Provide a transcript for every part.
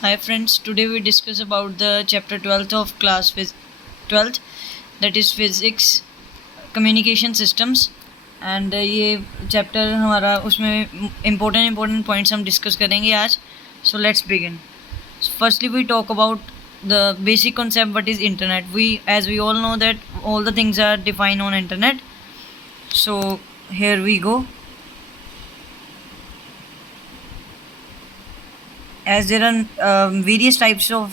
Hi friends, today we discuss about the chapter 12th of class 12th, that is physics communication systems. And ये chapter हमारा उसमें important points हम discuss करेंगे आज. So let's begin. Firstly we talk about the basic concept what is internet. We all know that all the things are defined on internet. So here we go. As there are various types of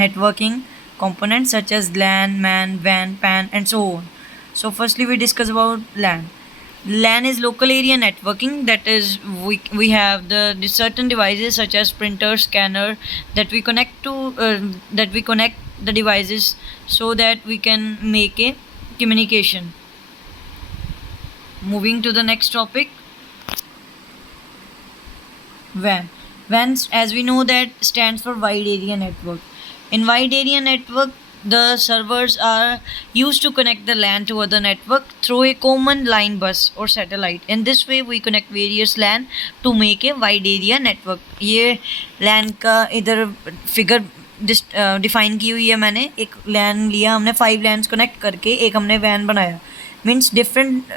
networking components such as LAN, MAN, WAN, PAN, and so on. So firstly we discuss about LAN. LAN is local area networking. That is, we have the certain devices such as printer, scanner that we connect to that we connect the devices so that we can make a communication. Moving to the next topic, WAN. WAN, as we know, that stands for wide area network. In wide area network, the servers are used to connect the LAN to other network through a common line bus or satellite. In this way, we connect various LAN to make a wide area network. ये LAN का इधर figure define की हुई है मैंने. एक LAN लिया हमने, 5 LANs कनेक्ट करके एक हमने WAN बनाया. Means different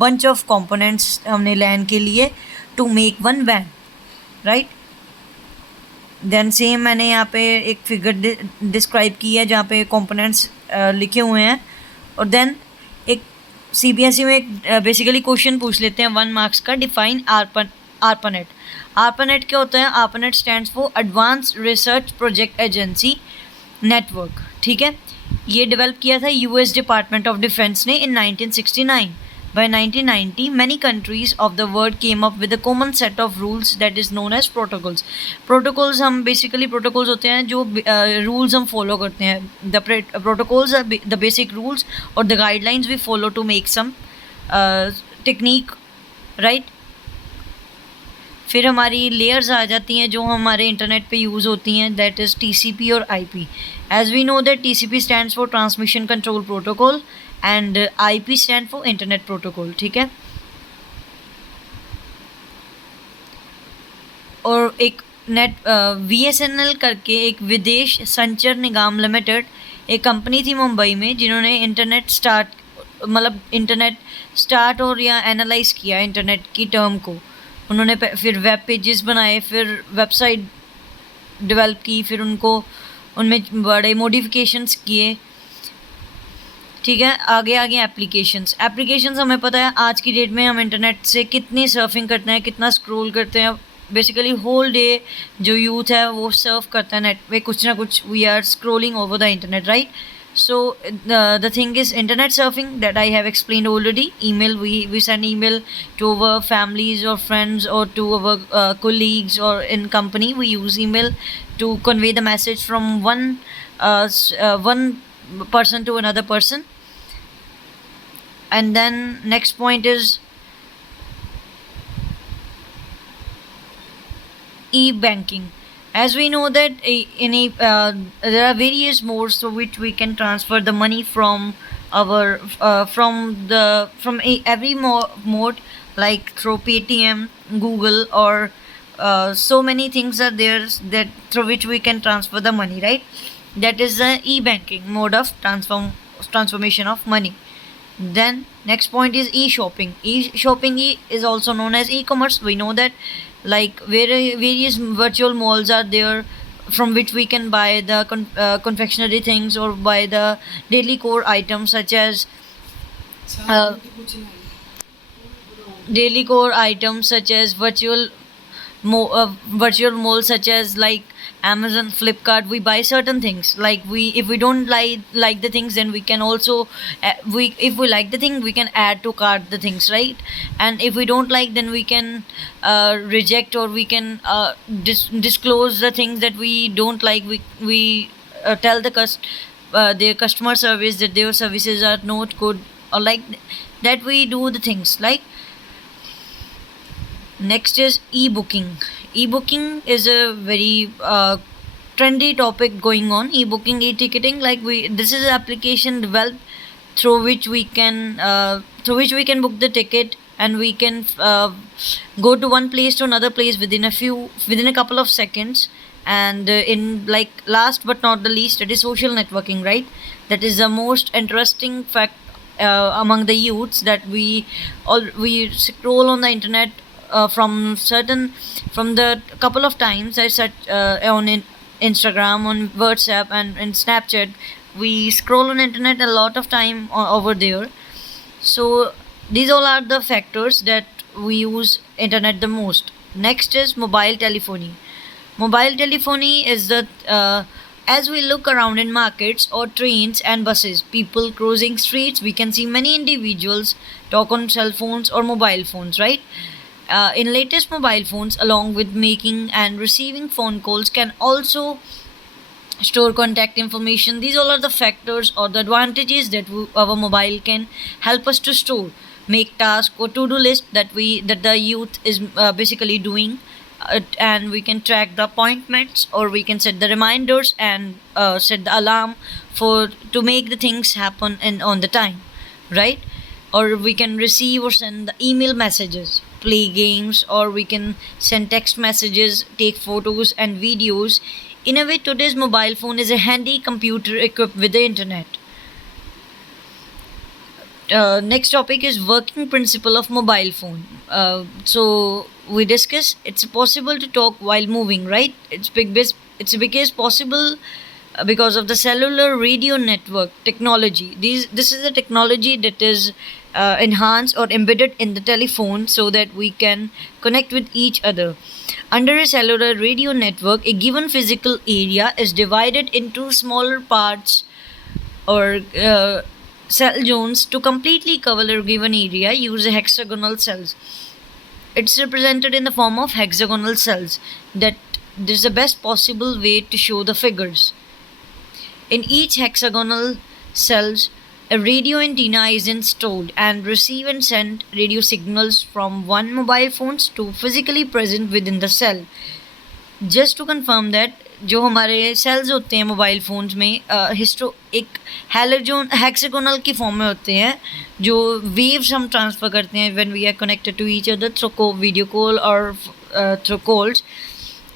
bunch of components हमने LAN के लिए to make one WAN, right? Then same मैंने यहाँ पे एक फिगर डिस्क्राइब की है जहाँ पे कंपोनेंट्स लिखे हुए हैं. और देन एक CBSE में एक बेसिकली क्वेश्चन पूछ लेते हैं 1 मार्क्स का. Define ARPANET. ARPANET क्या होता है? ARPANET stands for advance research project agency network. ठीक है, ये डेवलप किया था US डिपार्टमेंट ऑफ डिफेंस ने इन 1969. By 1990, many countries of the world came up with a common set of rules that is known as protocols. Protocols हम basically protocols होते हैं जो rules हम follow करते हैं. The protocols are the basic rules or the guidelines we follow to make some technique, right? फिर हमारी layers आ जाती हैं जो हमारे इंटरनेट पे यूज़ होती हैं. दैट इज़ TCP और IP. As we know that TCP stands for transmission control protocol and IP stand for internet protocol. ठीक है, और एक VSNL करके एक विदेश संचार निगम लिमिटेड एक कंपनी थी मुंबई में जिन्होंने इंटरनेट स्टार्ट और या एनालाइज किया इंटरनेट की टर्म को. उन्होंने फिर वेब पेजेस बनाए, फिर वेबसाइट डेवलप की, फिर उनमें बड़े मॉडिफिकेशंस किए. ठीक है, आगे एप्लीकेशंस हमें पता है आज की डेट में हम इंटरनेट से कितनी सर्फिंग करते हैं, कितना स्क्रॉल करते हैं. बेसिकली होल डे जो यूथ है वो सर्फ करता है नेट पे, कुछ ना कुछ we are scrolling over the internet, right? So the thing is internet surfing that I have explained already. Email, we send email to our families or friends or to our colleagues, or in company we use email to convey the message from one person to another person. And then next point is e-banking. As we know that there are various modes through which we can transfer the money from our every mode, like through Paytm, Google, or so many things are there that through which we can transfer the money, right? That is the e-banking mode of transformation of money. Then next point is e-shopping. E-shopping is also known as e-commerce. We know that, like, various virtual malls are there from which we can buy the confectionery things or buy the daily core items such as uh, virtual malls such as like Amazon, Flipkart. We buy certain things, like if we don't like the things, then we can also if we like the thing we can add to cart the things, right? And if we don't like, then we can reject, or we can disclose the things that we don't like. We tell their customer service that their services are not good, or like that we do the things like. Next is e-booking. E-booking is a very trendy topic going on. E-booking, e-ticketing, like this is an application developed through which we can book the ticket, and we can go to one place to another place within a couple of seconds. And in like last but not the least, it is social networking, right? That is the most interesting fact among the youths, that we scroll on the internet from the couple of times I said on Instagram, on WhatsApp, and in Snapchat. We scroll on internet a lot of time over there. So these all are the factors that we use internet the most. Next is mobile telephony. Mobile telephony is the as we look around in markets or trains and buses, people crossing streets, we can see many individuals talk on cell phones or mobile phones, right? In latest mobile phones, along with making and receiving phone calls, can also store contact information. These all are the factors or the advantages that our mobile can help us to store, make task or to-do list that the youth is basically doing. And we can track the appointments, or we can set the reminders and set the alarm for to make the things happen in on the time, right? Or we can receive or send the email messages, play games, or we can send text messages, take photos and videos. In a way, today's mobile phone is a handy computer equipped with the internet. Next topic is working principle of mobile phone. So we discuss it's possible to talk while moving, right? It's because possible because of the cellular radio network technology. This is a technology that is enhanced or embedded in the telephone so that we can connect with each other. Under a cellular radio network, a given physical area is divided into smaller parts or cell zones. To completely cover a given area, use a hexagonal cells. It's represented in the form of hexagonal cells. That this is the best possible way to show the figures. In each hexagonal cells, a radio antenna is installed and receive and send radio signals from one mobile phones to physically present within the cell. Just to confirm that, जो हमारे sales होते हैं mobile phones में एक हेलोजोन hexagonal की form में होते हैं, जो वेव्स हम ट्रांसफ़र करते हैं when we are connected to each other through video call और थ्रू कॉल्स.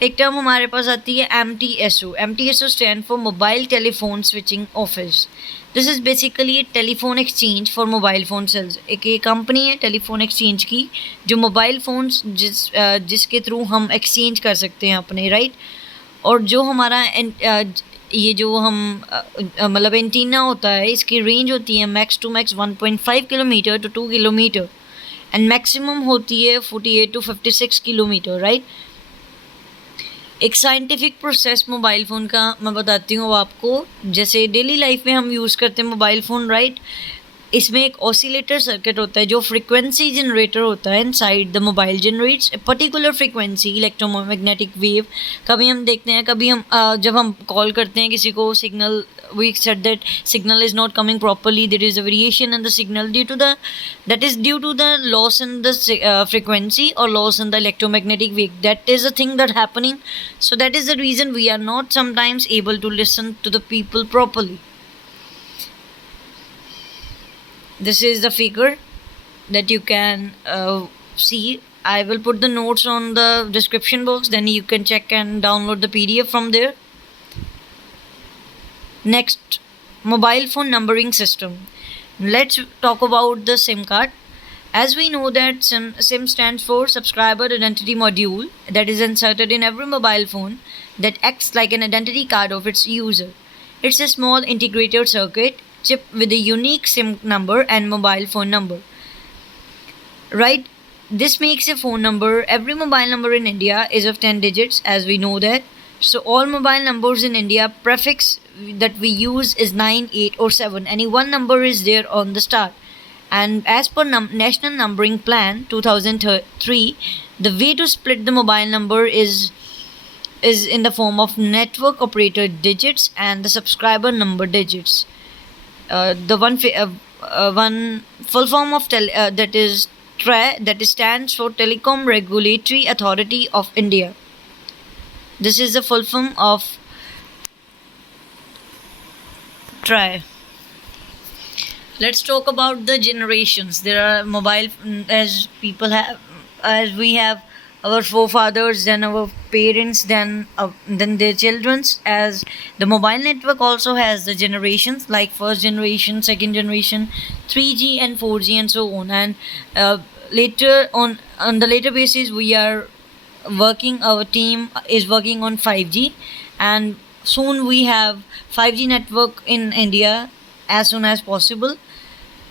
एक टर्म हमारे पास आती है MTSO. MTSO stand for mobile telephone switching office. This is basically a telephone exchange for mobile phone cells. एक ये company है telephone exchange की, जो मोबाइल फ़ोन्स जिसके थ्रू हम एक्सचेंज कर सकते हैं अपने, राइट. और जो हमारा ये जो हम मतलब एंटीना होता है, इसकी रेंज होती है max to max 1.5 kilometre to 2 kilometre and maximum होती है 48 टू 56 किलोमीटर, राइट. एक साइंटिफिक प्रोसेस मोबाइल फ़ोन का मैं बताती हूँ आपको. जैसे डेली लाइफ में हम यूज़ करते हैं मोबाइल फ़ोन, राइट. इसमें एक ऑसिलेटर सर्किट होता है जो फ्रीक्वेंसी जनरेटर होता है. Inside the mobile generates a particular frequency electromagnetic wave. कभी हम देखते हैं, कभी हम जब हम कॉल करते हैं किसी को, signal we said that signal is not coming properly, there is a variation in the signal due to the loss in the frequency or loss in the electromagnetic wave. That is a thing that happening. So that is the reason we are not sometimes able to listen to the people properly. This is the figure that you can see. I will put the notes on the description box, then you can check and download the PDF from there. Next, mobile phone numbering system. Let's talk about the SIM card. As we know that SIM stands for subscriber identity module, that is inserted in every mobile phone that acts like an identity card of its user. It's a small integrated circuit chip with a unique SIM number and mobile phone number, right? This makes a phone number. Every mobile number in India is of 10 digits, as we know that. So all mobile numbers in India, prefix that we use is 9, 8 or 7. Any one number is there on the start. And as per National Numbering Plan 2003, the way to split the mobile number is in the form of network operator digits and the subscriber number digits. The one full form of that is TRA, that stands for Telecom Regulatory Authority of India. This is the full form of TRA. Let's talk about the generations. There are mobile, as we have our forefathers, then our parents, then their children's. As the mobile network also has the generations like first generation, second generation, 3G and 4G and so on. And later on the later basis, we are working our team is working on 5G, and soon we have 5G network in India as soon as possible.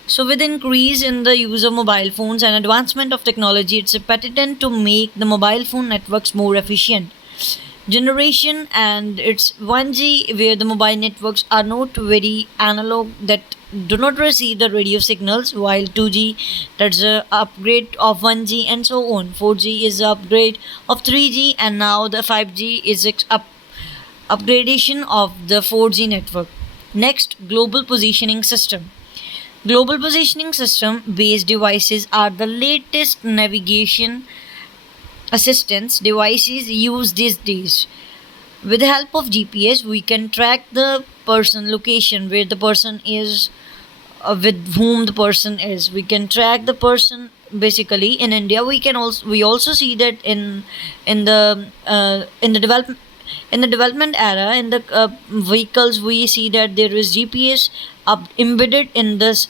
So, with increase in the use of mobile phones and advancement of technology, it's a patent to make the mobile phone networks more efficient. Generation and it's 1G, where the mobile networks are not very analog, that do not receive the radio signals, while 2G, that's the upgrade of 1G and so on. 4G is the upgrade of 3G, and now the 5G is upgradation of the 4G network. Next, global positioning system. Global positioning system based devices are the latest navigation assistance devices used these days. With the help of GPS, we can track the person location, where the person is, with whom the person is. We can track the person. Basically, in India, we also see that in the development era, in the vehicles, we see that there is GPS embedded in this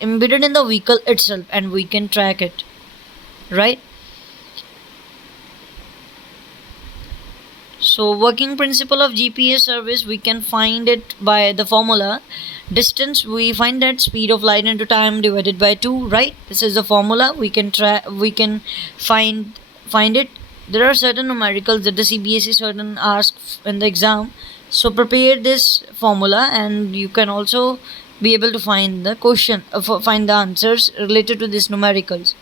embedded in the vehicle itself, and we can track it, right? So, working principle of GPS service, we can find it by the formula. Distance, we find that speed of light into time divided by 2, right? This is the formula. We can find it. There are certain numericals that the CBSE certain asks in the exam. So prepare this formula, and you can also be able to find the question, find the answers related to these numericals.